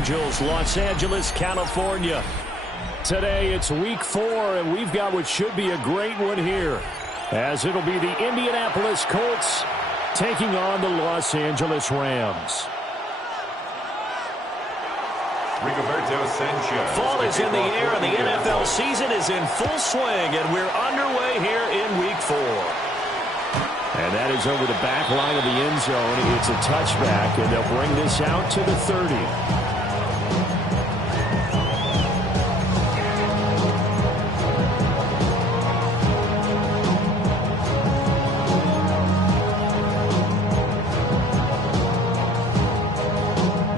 Angels, Los Angeles, California. Today it's week 4, and we've got what should be a great one here, as it'll be the Indianapolis Colts taking on the Los Angeles Rams. Fall is in the air, and the NFL season is in full swing, and we're underway here in week 4. And that is over the back line of the end zone. It's a touchback, and they'll bring this out to the 30.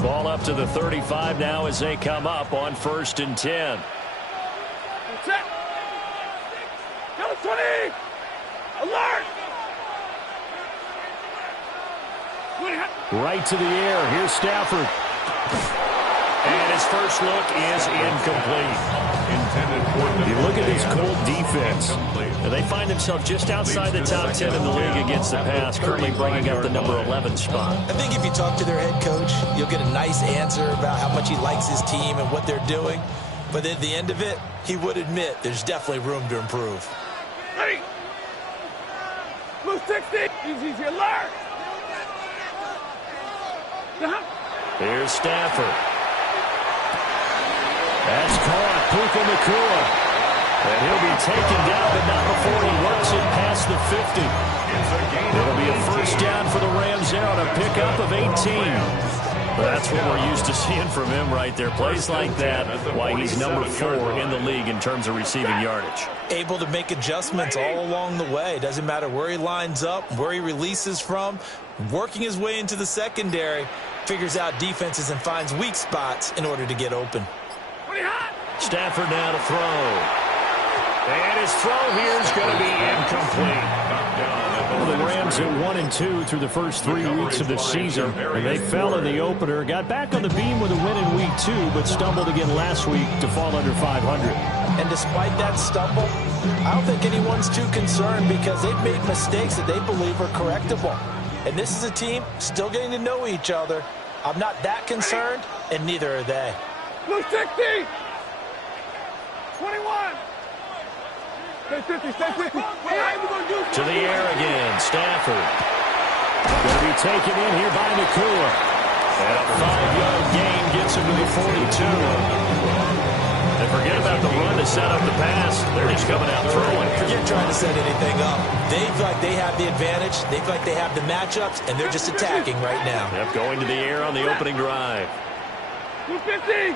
Ball up to the 35 now as they come up on 1st and 10. That's it. Go 20. Alert. Right to the air. Here's Stafford. And his first look is incomplete. You look at this Colt defense. They find themselves just outside the top 10 in the league against the pass, currently bringing up the number 11 spot. I think if you talk to their head coach, you'll get a nice answer about how much he likes his team and what they're doing. But at the end of it, he would admit there's definitely room to improve. Ready. Blue 60. Easy, alert. Here's Stafford. That's caught. Puka Nacua. And he'll be taken down, but not before he works it past the 50. It'll be a first down for the Rams there on a pickup of 18. But that's what we're used to seeing from him right there. Plays like that, why he's number 4 in the league in terms of receiving yardage. Able to make adjustments all along the way. Doesn't matter where he lines up, where he releases from. Working his way into the secondary, figures out defenses and finds weak spots in order to get open. Stafford now to throw. And his throw here is going to be incomplete. The Rams at 1-2 through the first 3 weeks of the season. And they fell in the opener, got back on the beam with a win in week 2, but stumbled again last week to fall under 500. And despite that stumble, I don't think anyone's too concerned because they've made mistakes that they believe are correctable. And this is a team still getting to know each other. I'm not that concerned, and neither are they. Blue 60. 21. Stay 50, stay 50. To the air again, Stafford. Going to be taken in here by Nacua. And a 5-yard gain gets him to the 42. And forget about the run to set up the pass. They're just coming out throwing. Forget trying to set anything up. They feel like they have the advantage. They feel like they have the matchups, and they're just attacking right now. Yep, going to the air on the opening drive. 250.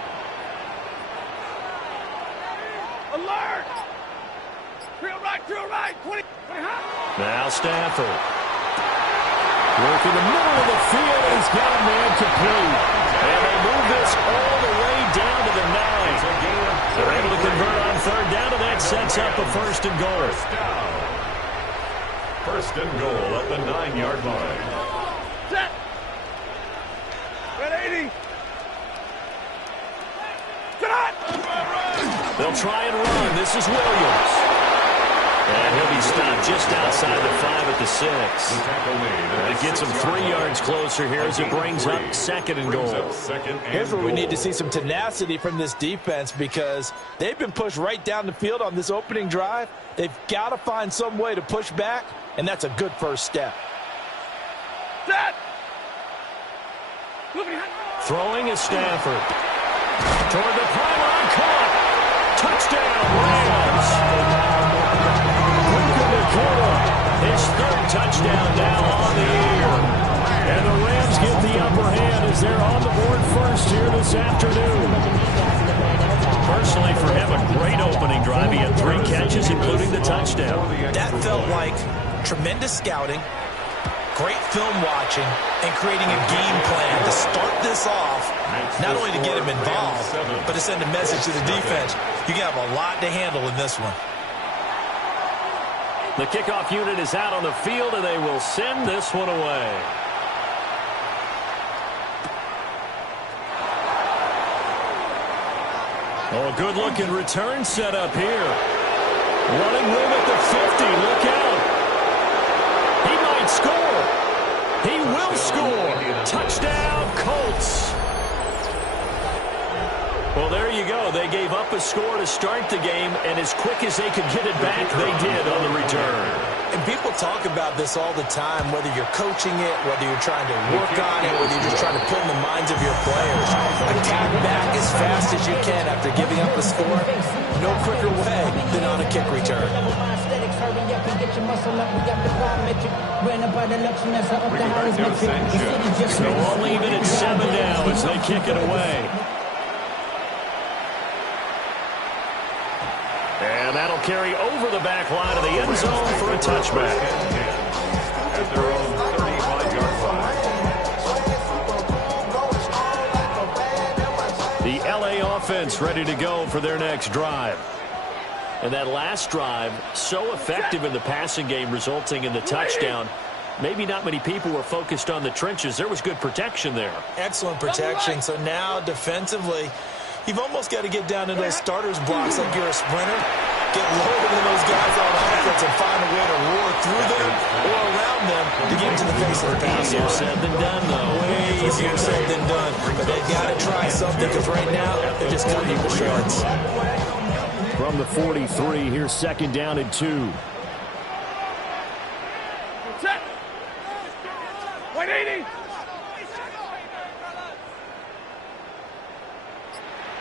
Alert. To the right. 20. Now Stafford. Work in the middle of the field. He's got a man complete. And they move this all the way down to the 9. They're able to convert on 3rd down, and that sets up a 1st and goal. First and goal at the 9-yard line. Set. Red 80. They'll try and run. This is Williams. And he'll be stopped just outside the 5 at the 6. And it gets him 3 yards closer here as it brings up 2nd and goal. Here's where we need to see some tenacity from this defense because they've been pushed right down the field on this opening drive. They've got to find some way to push back, and that's a good first step. Set. Throwing is Stafford. Toward the pylon, caught. Touchdown, Rams. His 3rd touchdown now on the year. And the Rams get the upper hand as they're on the board first here this afternoon. Personally, for him, a great opening drive. He had 3 catches, including the touchdown. That felt like tremendous scouting, great film watching, and creating a game plan to start this off, not only to get him involved, but to send a message to the defense. You have a lot to handle in this one. The kickoff unit is out on the field, and they will send this one away. Oh, a good-looking return set up here. Running room at the 50. Look out. He might score. He will score. Touchdown, Colts. Well, there you go. They gave up a score to start the game, and as quick as they could get it back, they did on the return. And people talk about this all the time, whether you're coaching it, whether you're trying to work on it, whether you're just trying to put in the minds of your players. Attack back as fast as you can after giving up a score. No quicker way than on a kick return. So we'll leave it at 7 now as they kick it away. And that'll carry over the back line of the end zone for a touchback. At their own 35-yard line. The LA offense ready to go for their next drive. And that last drive, so effective in the passing game, resulting in the touchdown. Maybe not many people were focused on the trenches. There was good protection there. Excellent protection. So now defensively, you've almost got to get down in those starters blocks like you're a sprinter. Get lower than those guys on offense and find a way to roar through them or around them to get into the face of the pass. Easier said than done, though. Way easier said than done. But they've got to try something because right now they're just cutting you to shreds. From the 43, here's second down and 2. Check. 180.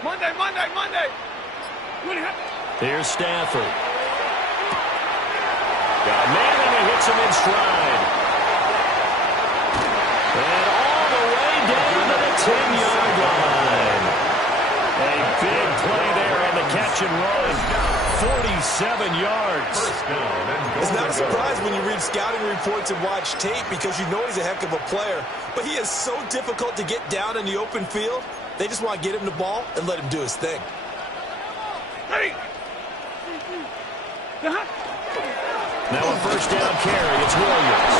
Monday. Here's Stafford. Got a man and he hits him in stride. And all the way down to the 10-yard line. A big play there on the catch and run. 47 yards. It's not a surprise when you read scouting reports and watch tape because you know he's a heck of a player. But he is so difficult to get down in the open field. They just want to get him the ball and let him do his thing. Ready. Now a first down carry. It's Williams.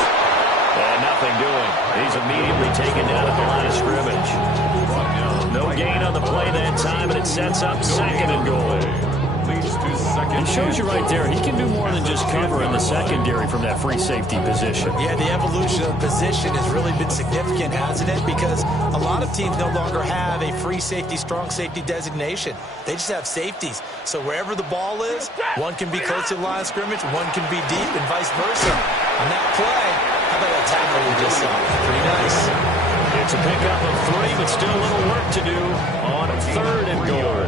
And nothing doing. He's immediately taken down at the line of scrimmage. No gain on the play that time, and it sets up second and goal. It shows you right there, he can do more than just cover in the secondary from that free safety position. Yeah, the evolution of the position has really been significant, hasn't it? Because a lot of teams no longer have a free safety, strong safety designation. They just have safeties. So wherever the ball is, one can be close to the line of scrimmage, one can be deep, and vice versa. On that play, how about that tackle we just saw? Pretty nice. It's a pickup of 3, but still a little work to do on third and goal.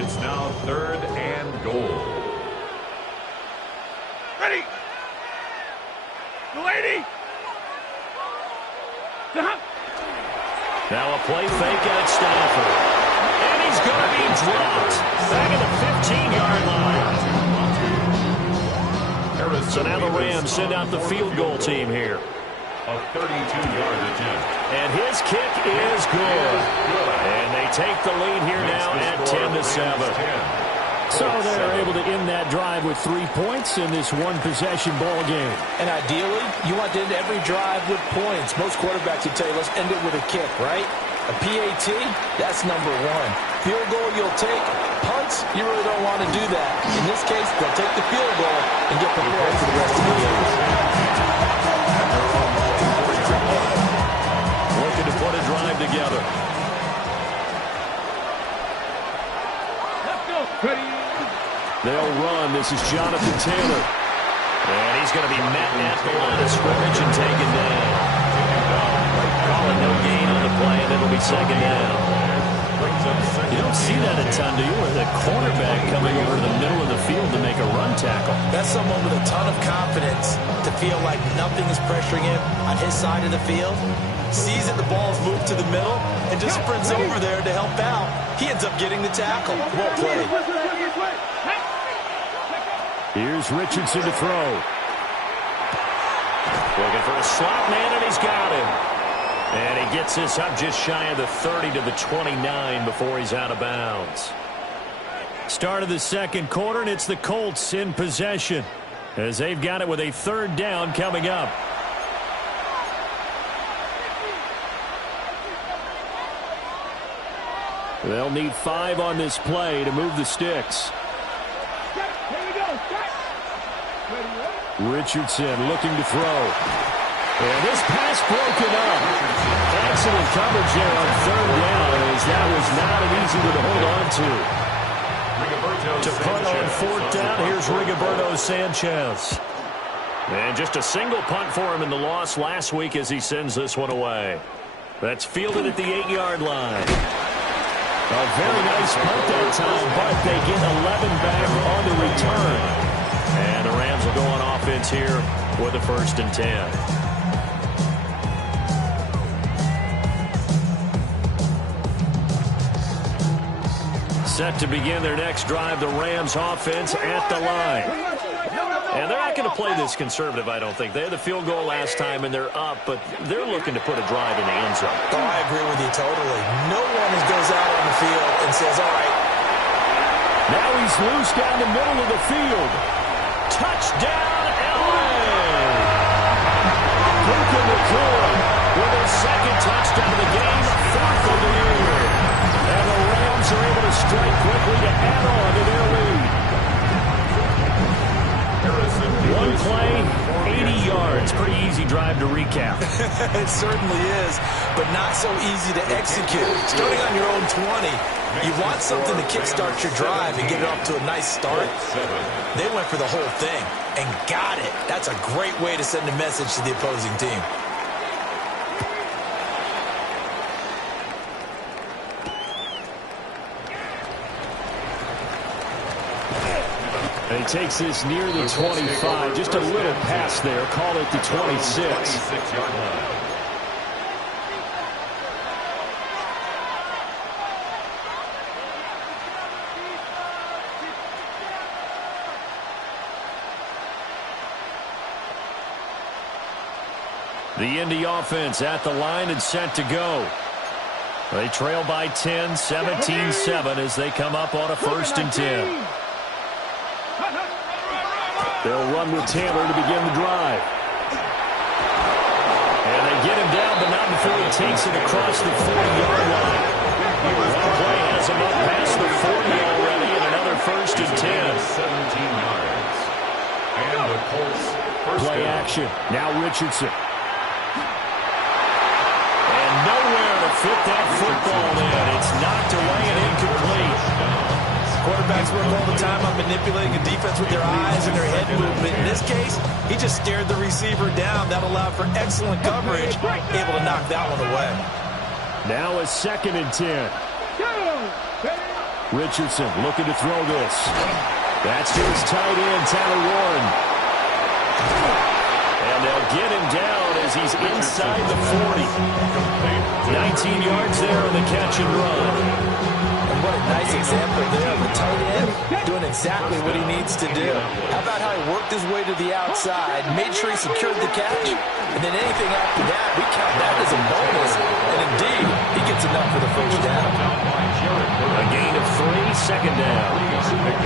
It's now third and goal. Ready. The lady. Now a play fake at Stafford. And he's going to be dropped. Back at the 15-yard line. So now the Rams send out the field goal team here. A 32-yard attempt. And his kick is good. And they take the lead here now at 10-7. So they're able to end that drive with 3 points in this one-possession ball game. And ideally, you want to end every drive with points. Most quarterbacks would tell you, let's end it with a kick, right? A PAT, that's number 1. Field goal you'll take. Punts, you really don't want to do that. In this case, they'll take the field goal and get prepared for the rest of the game. Looking to put a drive together. Let's go. Ready. They'll run. This is Jonathan Taylor. And he's going to be met at the line of scrimmage and taken down. Calling no gain on the play, and it'll be second down. You don't see that a ton, do you? With a cornerback coming over to the middle of the field to make a run tackle. That's someone with a ton of confidence to feel like nothing is pressuring him on his side of the field. Sees that the ball's moved to the middle and just sprints over there to help out. He ends up getting the tackle. Well played. Here's Richardson to throw. Looking for a slot man, and he's got him. And he gets this up just shy of the 30 to the 29 before he's out of bounds. Start of the second quarter, and it's the Colts in possession as they've got it with a third down coming up. They'll need 5 on this play to move the sticks. Richardson looking to throw. And this pass broken up. Excellent coverage there on third down as that was not an easy one to hold on to. To punt on fourth down, here's Rigoberto Sanchez. And just a single punt for him in the loss last week as he sends this one away. That's fielded at the 8-yard line. A very nice punt that time, but they get 11 back on the return. And the Rams will go on offense here with a 1st and 10. Set to begin their next drive, the Rams offense at the line. And they're not going to play this conservative, I don't think. They had the field goal last time, and they're up, but they're looking to put a drive in the end zone. Oh, I agree with you totally. No one goes out on the field and says, all right. Now he's loose down the middle of the field. Touchdown, LA! Puka Nacua with his 2nd touchdown of the game, 4th of the year. And the Rams are able to strike quickly to add on to their lead. One play, 80 yards. Pretty easy drive to recap. It certainly is, but not so easy to execute. Starting on your own 20, you want something to kickstart your drive and get it off to a nice start. They went for the whole thing and got it. That's a great way to send a message to the opposing team. And he takes this near the 25. Just a little pass there. Call it the 26. 26-yard line. The Indy offense at the line and set to go. They trail by 10, 17-7 as they come up on a 1st and 10. They'll run with Taylor to begin the drive. And they get him down, but not before he takes it across the 40-yard line. One play has him up past the 40 already, and another 1st and 10. 17 yards. And the Colts first Play down. action. Now Richardson. And nowhere to fit that football in. It's knocked away and incomplete. Quarterbacks work all the time on manipulating a defense with their eyes and their head movement. In this case, he just stared the receiver down. That allowed for excellent coverage, able to knock that one away. Now a 2nd and 10. Richardson looking to throw this. That's to his tight end, Tyler Warren. And they'll get him down as he's inside the 40. 19 yards there on the catch and run. And what a nice example there of the tight end doing exactly what he needs to do. How about how he worked his way to the outside, made sure he secured the catch, and then anything after that, we count that as a bonus. And indeed, he gets enough for the 1st down. A gain of 3, 2nd down.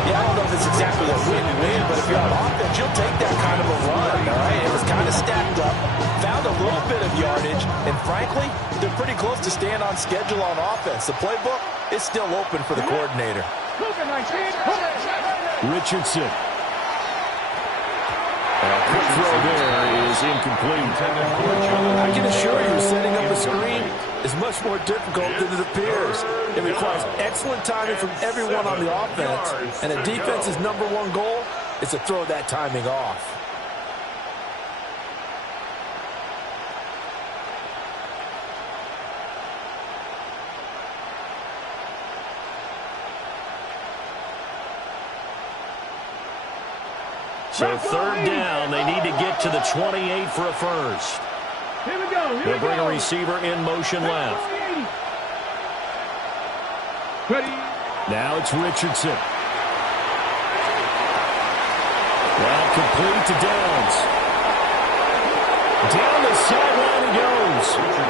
Yeah, I don't know if it's exactly a win-win, but if you're on offense, you'll take that kind of a run, all right? It was kind of stacked up, found a little bit of yardage, and frankly, they're pretty close to staying on schedule on offense. The playbook is still open for the coordinator. Richardson. A quick throw there is incomplete. I can assure you, setting up a screen is much more difficult than it appears. It requires excellent timing from everyone on the offense, and a defense's #1 goal is to throw that timing off. So 3rd down, they need to get to the 28 for a 1st. Here we go. They'll bring a receiver in motion left. Ready. Now it's Richardson. Well, complete to Downs. Down the sideline he goes.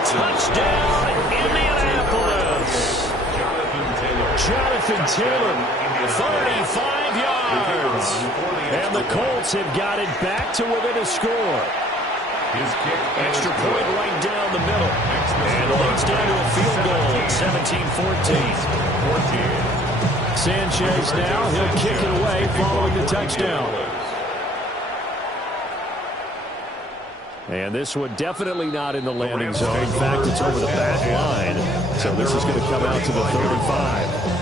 Touchdown, Indianapolis. Jonathan Taylor, 35 yards. And the Colts have got it back to within a score. Extra point right down the middle. And it leads down to a field goal at 17-14. Sanchez now, he'll kick it away following the touchdown. And this one definitely not in the landing zone. In fact, it's over the back line. So this is going to come out to the 35.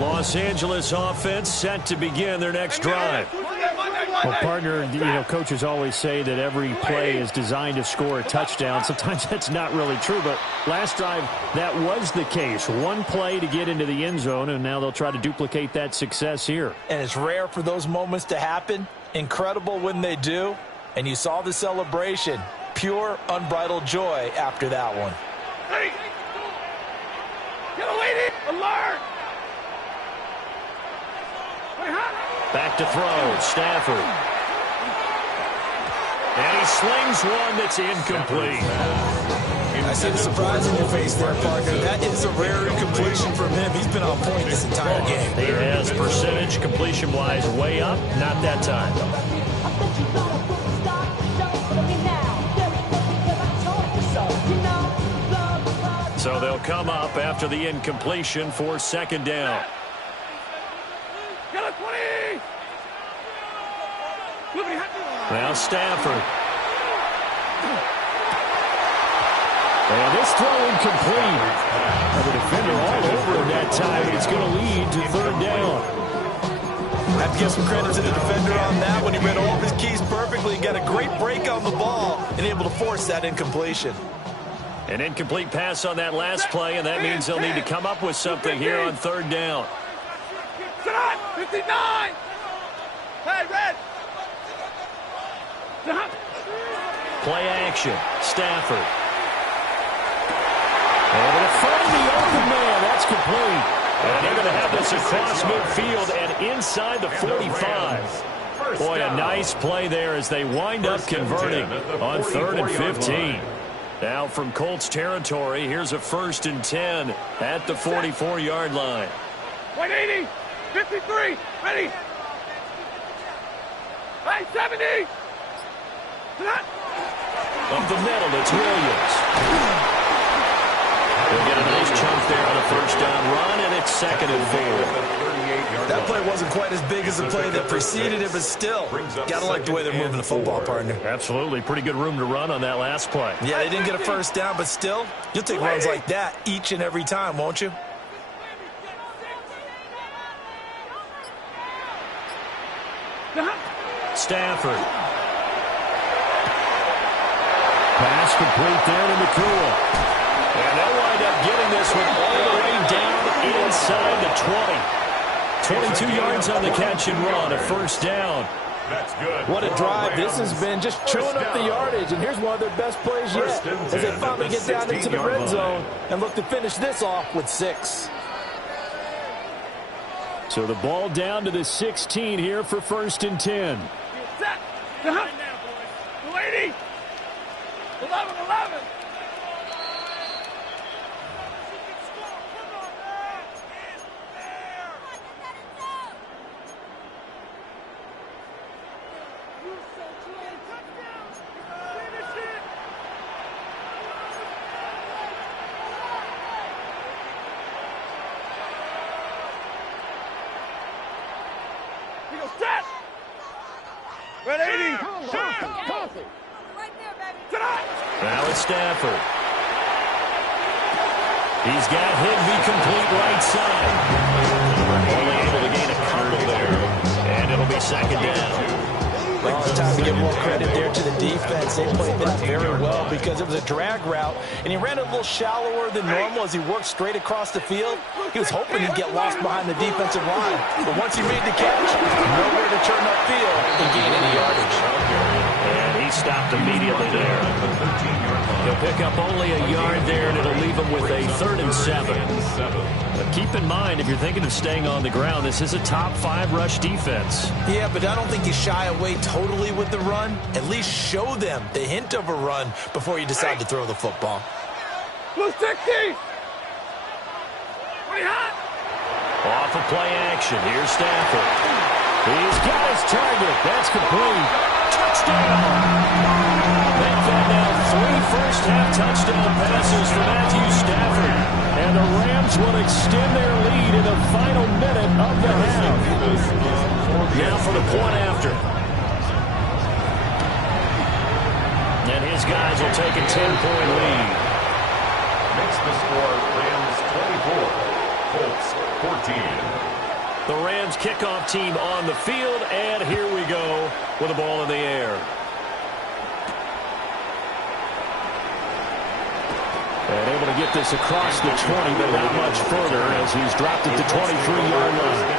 Los Angeles offense set to begin their next drive. Well, partner, coaches always say that every play is designed to score a touchdown. Sometimes that's not really true, but last drive, that was the case. One play to get into the end zone, and now they'll try to duplicate that success here. And it's rare for those moments to happen. Incredible when they do. And you saw the celebration. Pure, unbridled joy after that one. Hey! Get a lady! Alert! Back to throw, Stafford. And he slings one that's incomplete. I see the surprise in your face there, partner. That is a rare incompletion from him. He's been on point this entire game. He has percentage completion-wise way up. Not that time. So they'll come up after the incompletion for second down. Now Stafford. And this throw incomplete. The defender all over him that time. It's going to lead to third down. I have to give some credit to the defender on that one. He read all of his keys perfectly, got a great break on the ball, and able to force that incompletion. An incomplete pass on that last play, and that means they'll need to come up with something here on third down. 59! Hey, Red! Play action. Stafford. And to find the open man. That's complete. And they're going to have this across midfield and inside the 45. Boy, a nice play there as they wind up converting on 3rd and 15. Now from Colts territory, here's a 1st and 10 at the 44-yard line. 180! 53! Ready! Hey, 70! Up the middle, it's Williams. They'll get a nice chunk there on a 1st down run, and it's 2nd and 4. That play wasn't quite as big as the play that preceded it, but still, gotta like the way they're moving the football, partner. Absolutely. Pretty good room to run on that last play. Yeah, they didn't get a 1st down, but still, you'll take runs like that each and every time, won't you? Stafford. Pass complete there to McCool. And they'll wind up getting this one all the way down inside the 20. 22 yards on the catch and run, a 1st down. That's good. What a drive this has been, just chewing up the yardage, and here's one of their best plays yet as they finally get down into the red zone and look to finish this off with 6. So the ball down to the 16 here for 1st and 10. Set! 280! 11! Set! 180! Coffee! Now it's Stafford. He's got hit, be complete right side. Only able to gain a couple there. And it'll be 2nd down. Well, it's time to give more credit there to the defense. They played that very well because it was a drag route, and he ran a little shallower than normal as he worked straight across the field. He was hoping he'd get lost behind the defensive line. But once he made the catch, nowhere to turn upfield and gain any yardage. And he stopped immediately there. He'll pick up only a yard there, and it'll leave him with a 3rd and 7. But keep in mind, if you're thinking of staying on the ground, this is a top 5 rush defense. Yeah, but I don't think you shy away totally with the run. At least show them the hint of a run before you decide to throw the football. Blue 60! Off of play action. Here's Stafford. He's got his target. That's complete. Touchdown. They've got now 3 first-half touchdown passes for Matthew Stafford. And the Rams will extend their lead in the final minute of the half. Now for the point after. And his guys will take a 10-point lead. Makes the score Rams 24, Colts 14. The Rams kickoff team on the field, and here we go with the ball in the air. And able to get this across the 20, but not much further as he's dropped it to 23-yard line.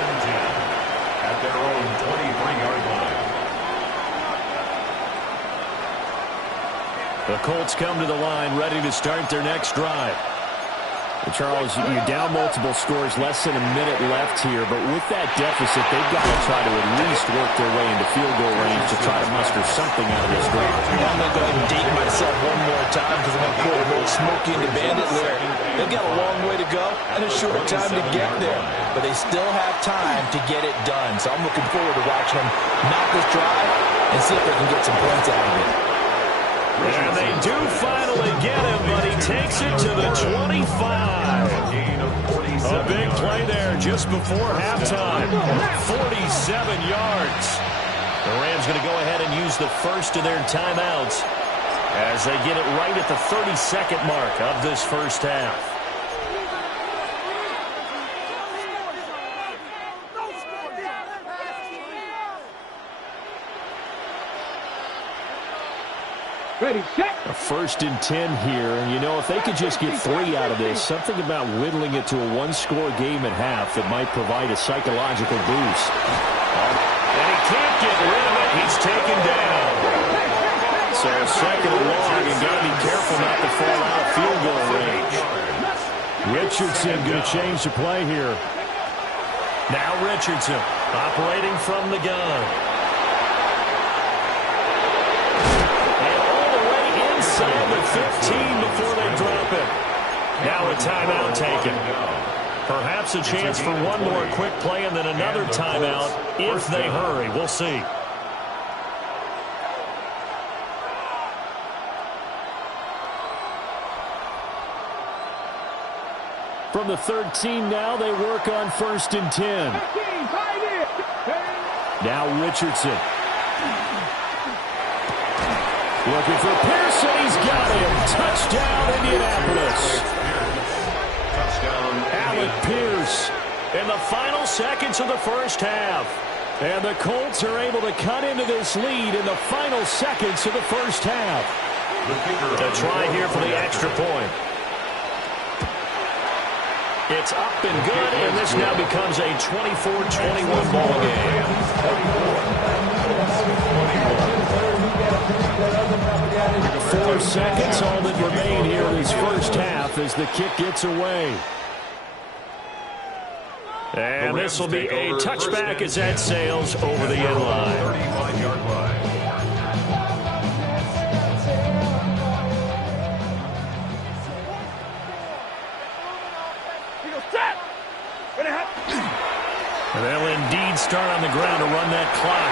At their own 23-yard line. The Colts come to the line ready to start their next drive. Well, Charles, you're down multiple scores, less than a minute left here, but with that deficit, they've got to try to at least work their way into field goal range to try to muster something out of this drive. I'm going to go ahead and date myself one more time because I'm going to put a little Smokey and the Bandit lyric. They've got a long way to go and a short time to get there, but they still have time to get it done. So I'm looking forward to watching them knock this drive and see if they can get some points out of it. And they do finally get him, but he takes it to the 25. A big play there just before halftime. 47 yards. The Rams going to go ahead and use the first of their timeouts as they get it right at the 30-second mark of this first half. Ready, set. A 1st and 10 here, and you know, if they could just get 3 out of this, something about whittling it to a one-score game at half that might provide a psychological boost. And he can't get rid of it. He's taken down. So 2nd and long, and got to be careful not to fall out of field goal range. Richardson going to change the play here. Now Richardson operating from the gun. Inside the 15 before they drop it. Now a timeout taken. Perhaps a chance for one more quick play and then another timeout if they hurry. We'll see. From the 13 now, they work on 1st and 10. Now Richardson. Looking for Pearson. He's got him. Touchdown, Indianapolis. Touchdown, Alec Pierce in the final seconds of the first half. And the Colts are able to cut into this lead in the final seconds of the first half. A try here for the extra point. It's up and good, and this now becomes a 24-21 ball game. 4 seconds, all that remain here in this first half as the kick gets away. And this will be a touchback as that sails over the end line. 35-yard line. And they'll indeed start on the ground to run that clock.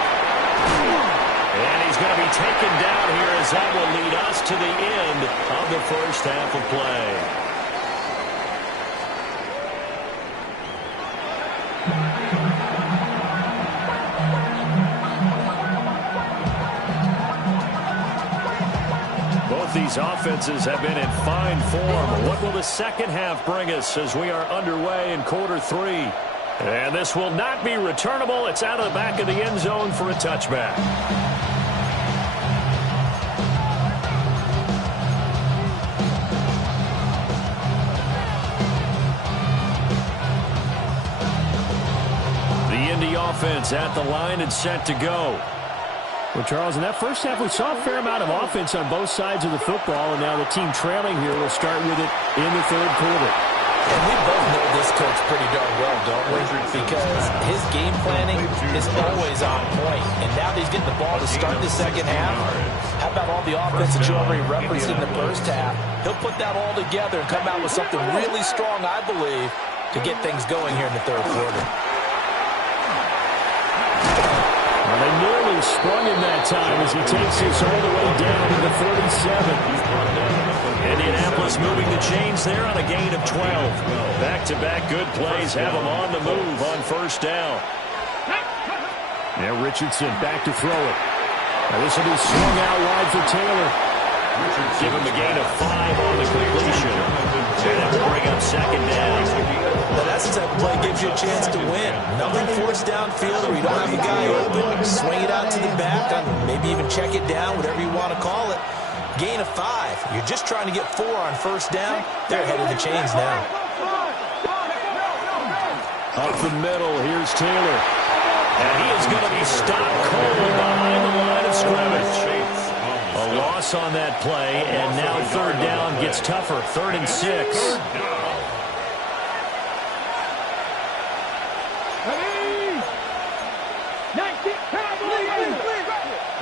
And he's going to be taken down here as that will lead us to the end of the first half of play. Both these offenses have been in fine form. What will the second half bring us as we are underway in quarter 3? And this will not be returnable. It's out of the back of the end zone for a touchback. The Indy offense at the line and set to go. Well, Charles, in that first half, we saw a fair amount of offense on both sides of the football, and now the team trailing here will start with it in the third quarter. And we both know this coach pretty darn well, don't we? Because his game planning is always on point. And now that he's getting the ball to start the second half, how about all the offense that you already referenced in the first half? He'll put that all together and come out with something really strong, I believe, to get things going here in the third quarter. Well, they nearly sprung him that time as he takes this all the way down to the 37. Indianapolis moving the chains there on a gain of 12. Back-to-back good plays have them on the move on first down. Now Richardson back to throw it. Now this will be swung out wide for Taylor. Give him a gain of 5 on the completion. And that will bring up second down. Now that's the type of play that gives you a chance to win. Nothing forced downfield where you don't have a guy open. Swing it out to the back, maybe even check it down, whatever you want to call it. Gain of 5. You're just trying to get 4 on first down. They're ahead of the chains now. Up the middle, here's Taylor. And he is going to be stopped cold behind the line of scrimmage. A loss on that play, and now third down gets tougher. 3rd and 6.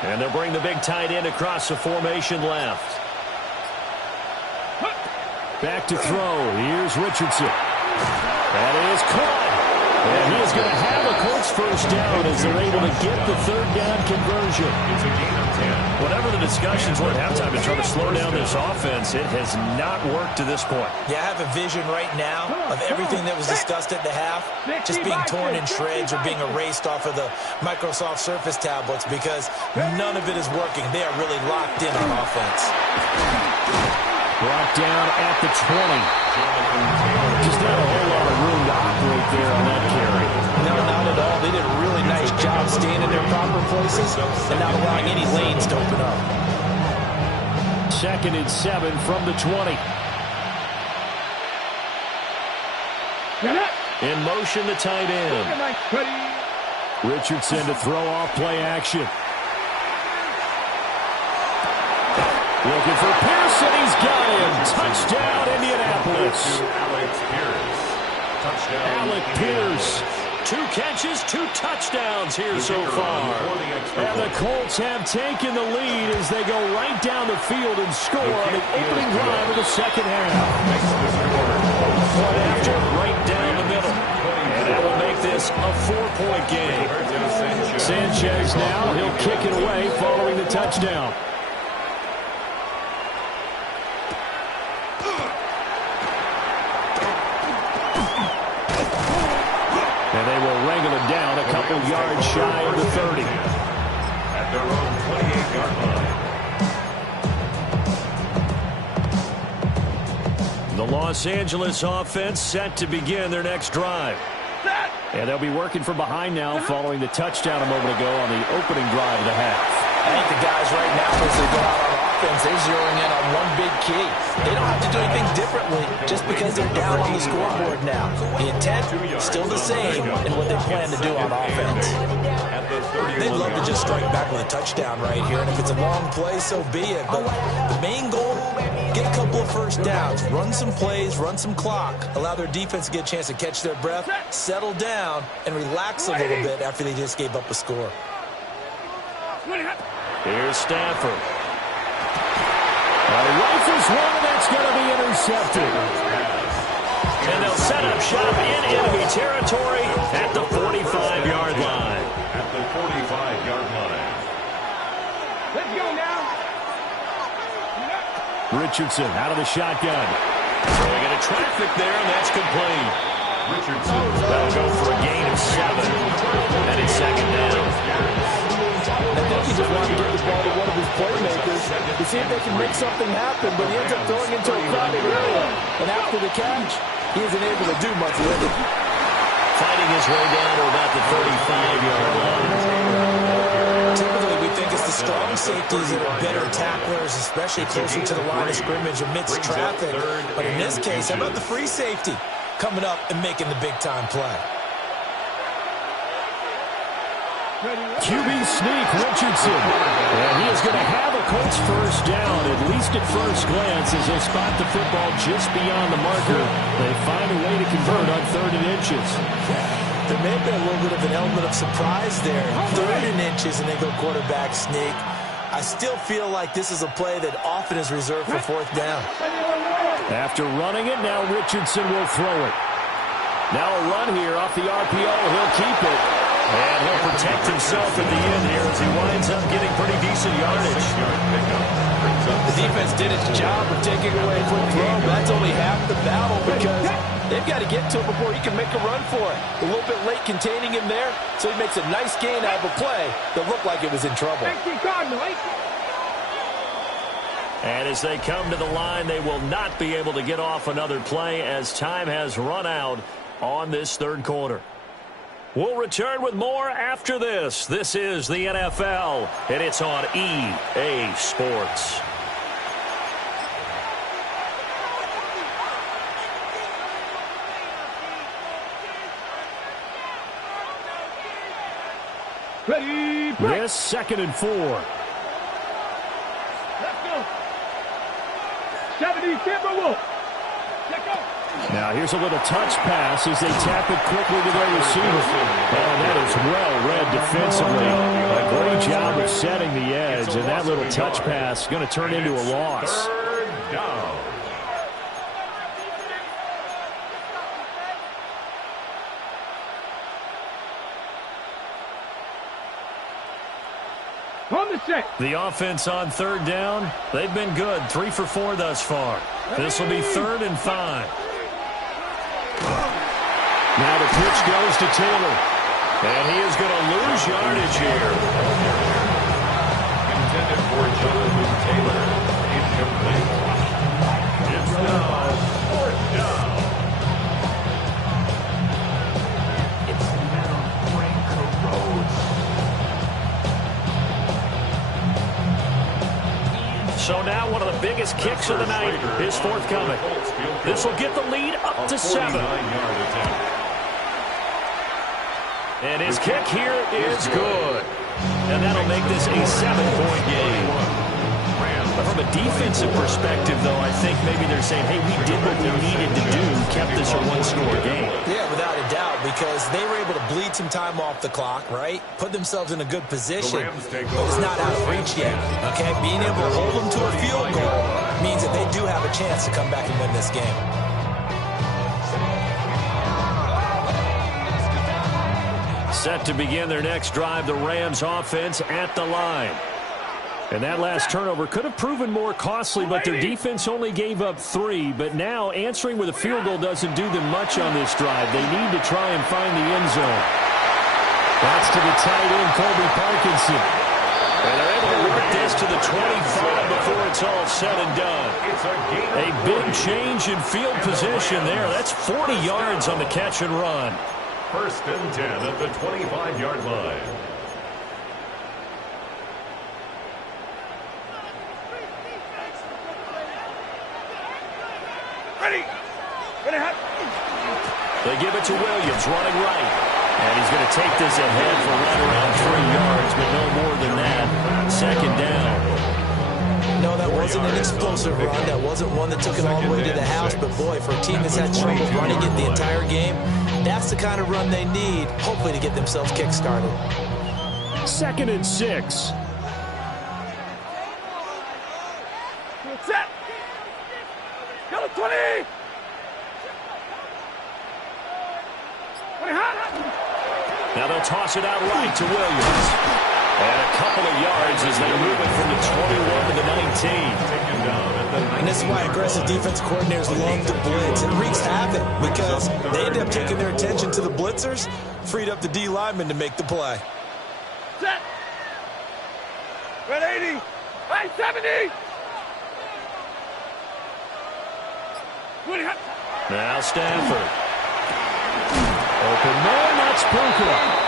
And they'll bring the big tight end across the formation left. Back to throw. Here's Richardson. That is caught. And he is going to have a Colts first down as they're able to get the third down conversion. Whatever the discussions were at halftime to try to slow down this offense, it has not worked to this point. Yeah, I have a vision right now of everything that was discussed at the half just being torn in shreds or being erased off of the Microsoft Surface tablets because none of it is working. They are really locked in on offense. Brought down at the 20. Just not a whole lot of room to operate there on that carry. No, not at all. They did a really nice job staying in their proper places and not allowing any lanes to open up. 2nd and 7 from the 20. In motion, the tight end. Richardson to throw off play action. Looking for Pearson. He's got him. Touchdown, Indianapolis. Alec Pierce. 2 catches, 2 touchdowns here so far. And the Colts have taken the lead as they go right down the field and score on the opening drive of the second half. Point after, right down the middle. And that will make this a 4-point game. Sanchez now, he'll kick it away following the touchdown. And they will wrangle it down a couple yards shy of the 30. At their own 28-yard line. The Los Angeles offense set to begin their next drive. And they'll be working from behind now following the touchdown a moment ago on the opening drive of the half. I think the guys right now, as they go out on offense, they're zeroing in on one big key. They don't have to do anything differently just because they're down on the scoreboard now. The intent, still the same in what they plan to do on offense. They'd love to just strike back with a touchdown right here, and if it's a long play, so be it. But the main goal, get a couple of first downs, run some plays, run some clock, allow their defense to get a chance to catch their breath, settle down, and relax a little bit after they just gave up a score. Here's Stafford. Rifles one, and that's going to be intercepted. And they'll set up shop in enemy territory at the 45-yard line. At the 45-yard line. Let's go now. Richardson out of the shotgun. Throwing into traffic there, and that's complete. Richardson. That'll go for a gain of 7. And it's second down. I think he just wanted to get the ball to one of his playmakers to see if they can make something happen, but he ends up throwing into a crowded area. And after the catch, he isn't able to do much with it. Fighting his way down to about the 35-yard line. Typically, we think it's the strong safeties that are better tacklers, especially closer to the line of scrimmage amidst traffic. But in this case, how about the free safety coming up and making the big-time play? QB sneak, Richardson. And he is going to have a Colts first down, at least at first glance, as they spot the football just beyond the marker. They find a way to convert on 3rd and inches. There may have been a little bit of an element of surprise there. 3rd and inches, and they go quarterback sneak. I still feel like this is a play that often is reserved for 4th down. After running it, now Richardson will throw it. Now a run here off the RPO. He'll keep it. And he'll protect himself in the end here as he winds ends up getting pretty decent yardage. The defense did its job of taking away a quick throw, but that's only half the battle because they've got to get to him before he can make a run for it. A little bit late containing him there, so he makes a nice gain out of a play that looked like it was in trouble. And as they come to the line, they will not be able to get off another play as time has run out on this third quarter. We'll return with more after this. This is the NFL, and it's on EA Sports. Ready, break. This 2nd and 4. Let's go. 70, Timberwolf. Let's go. Now here's a little touch pass as they tap it quickly to their receiver. And that is well read defensively. A great job of setting the edge, and that little touch pass is going to turn into a loss. Third down. On the set. The offense on third down, they've been good. 3 for 4 thus far. This will be 3rd and 5. Now the pitch goes to Taylor. And he is going to lose yardage here. Intended for Jonathan Taylor. Incomplete. It's now 4th down. It's now Franco Rhodes. So now one of the biggest kicks of the night is forthcoming. This will get the lead up to 7. And his kick here is good. And that'll make this a 7-point game. But from a defensive perspective, though, I think maybe they're saying, hey, we did what we needed to do, kept this a one-score game. Yeah, without a doubt, because they were able to bleed some time off the clock, right? Put themselves in a good position, but it's not out of reach yet, okay? Being able to hold them to a field goal means that they do have a chance to come back and win this game. Set to begin their next drive, the Rams offense at the line. And that last turnover could have proven more costly, but their defense only gave up 3. But now answering with a field goal doesn't do them much on this drive. They need to try and find the end zone. That's to the tight end, Colby Parkinson. And they're able to work this to the 25 before it's all said and done. A big change in field position there. That's 40 yards on the catch and run. 1st and 10 at the 25-yard line. Ready. Ready, hot. They give it to Williams, running right. And he's going to take this ahead for right around 3 yards, but no more than that. 2nd down. No, that wasn't an explosive run. That wasn't one that took it all the way to the house. But, boy, for a team that's had trouble running it the entire game, that's the kind of run they need, hopefully, to get themselves kick-started. 2nd and 6. Set. Go 20. 20 hot. Now they'll toss it out right to Williams. And a couple of yards as they move it from the 21 to the 19. And this is why aggressive defense coordinators love to blitz. It wreaks havoc because they end up taking their attention to the blitzers, freed up the D lineman to make the play. Set. Red 80. Right 70. 20 hot. Now Stafford. Open man, that's Puka.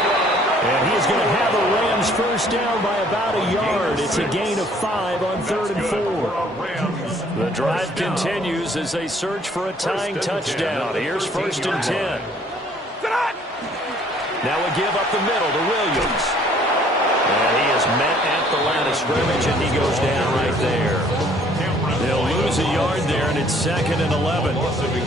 And he is going to have a Rams first down by about a yard. It's a gain of 5 on 3rd and 4. The drive continues as they search for a tying touchdown. Here's 1st and 10. Now we give up the middle to Williams. And he is met at the line of scrimmage, and he goes down right there. They'll lose a yard there, and it's 2nd and 11.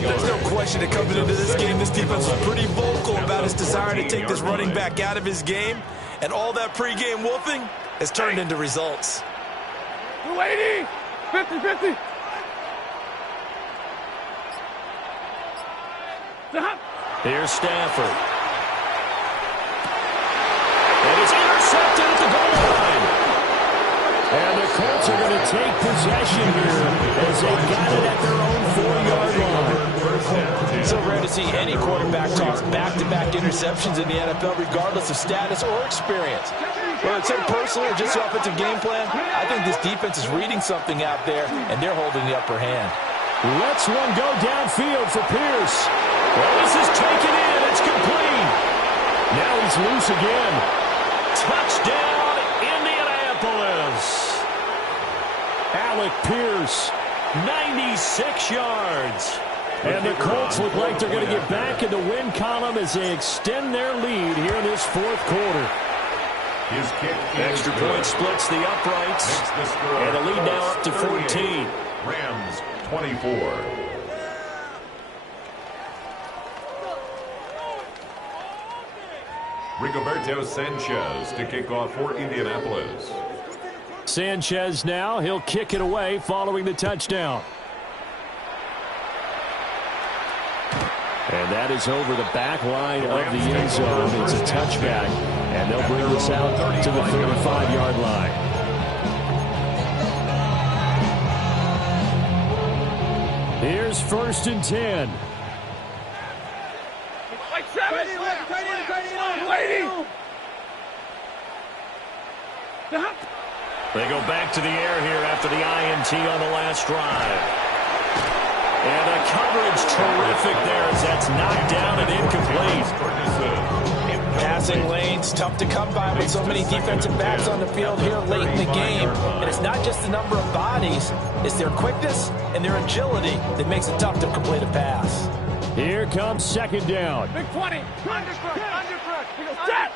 There's no question that coming into this game, this defense was pretty vocal about his desire to take this running back out of his game, and all that pregame wolfing has turned into results. 280. 50-50. Here's Stafford. And it's intercepted at the goal line. Colts are going to take possession here as they got it at their own 4-yard line. So rare to see any quarterback toss back-to-back interceptions in the NFL, regardless of status or experience. Whether it's personally or just the offensive game plan, I think this defense is reading something out there, and they're holding the upper hand. Lets one go downfield for Pierce. Well, this is taken in. It's complete. Now he's loose again. Touchdown, Indianapolis. Alec Pierce, 96 yards. And the Colts look like they're going to get back in the win column as they extend their lead here in this fourth quarter. His kick Extra point splits the uprights. And the lead now up to 14. Rams 24. Rigoberto Sanchez to kick off for Indianapolis. Sanchez now, he'll kick it away following the touchdown. And that is over the back line of the end zone. It's a touchback, and they'll bring this out to the 35-yard line. Here's 1st and 10. They go back to the air here after the INT on the last drive. And the coverage terrific there as that's knocked down and incomplete. Passing lanes, tough to come by with so many defensive backs on the field here late in the game. And it's not just the number of bodies, it's their quickness and their agility that makes it tough to complete a pass. Here comes 2nd down. Big 20. Under crunch. We go set.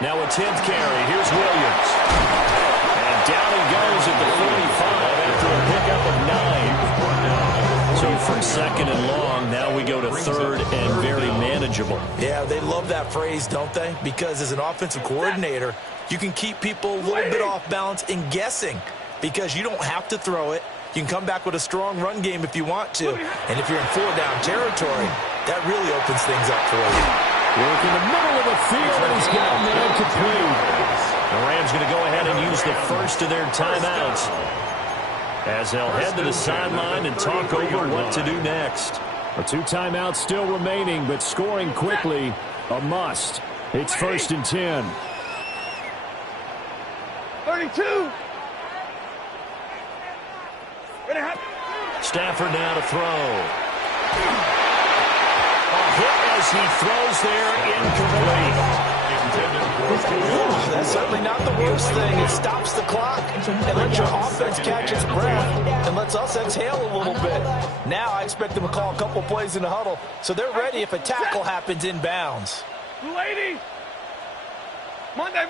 Now a 10th carry. Here's Williams. And down he goes at the 45 after a pickup of 9. So from 2nd and long, now we go to 3rd and very manageable. Yeah, they love that phrase, don't they? Because as an offensive coordinator, you can keep people a little bit off balance and guessing because you don't have to throw it. You can come back with a strong run game if you want to. And if you're in 4-down territory, that really opens things up for you. Work in the middle of the field, and he's got him incomplete. The Rams going to go ahead and use the first of their timeouts as they'll head to the sideline and talk over what to do next. 2 timeouts still remaining, but scoring quickly, a must. It's 1st and 10. 32. Stafford now to throw. A hit as he throws there, incomplete. That's certainly not the worst thing. It stops the clock and lets your offense catch its breath and lets us exhale a little bit. Now I expect them to call a couple plays in the huddle so they're ready if a tackle happens inbounds. Lady. Monday.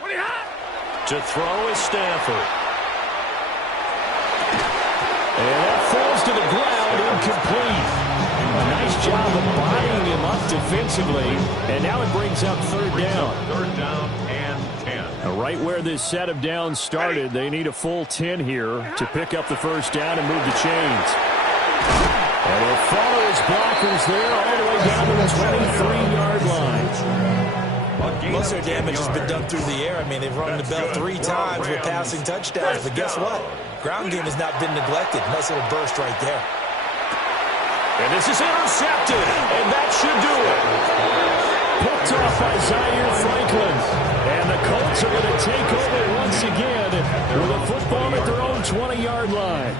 What do you have? To throw is Stafford. And that falls to the ground, incomplete. A nice job of bodying him up defensively. And now it brings up 3rd down. 3rd down and 10. Right where this set of downs started, they need a full 10 here to pick up the 1st down and move the chains. And he'll follow his blockers there all the way down to the 23-yard line. Most of their damage has been done through the air. I mean, they've rung the bell 3 times with passing touchdowns. But guess what? Ground game has not been neglected. Nice little burst right there. And this is intercepted, and that should do it. Picked off by Zaire Franklin. And the Colts are going to take over once again with a football at their own 20-yard line.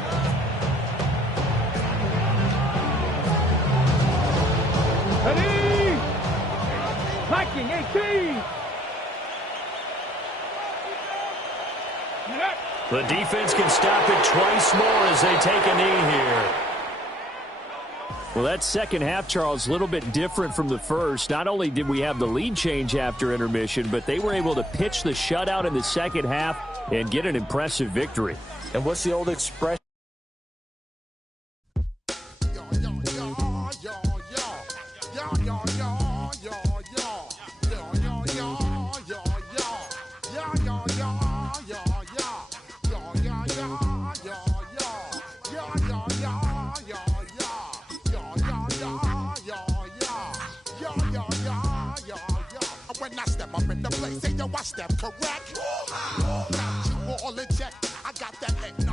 Ready. Viking 18. The defense can stop it twice more as they take a knee here. Well, that second half, Charles, a little bit different from the first. Not only did we have the lead change after intermission, but they were able to pitch the shutout in the second half and get an impressive victory. And what's the old expression? Yeah. step up in the place. Say, yo, I step correct. Got you all in check. I got that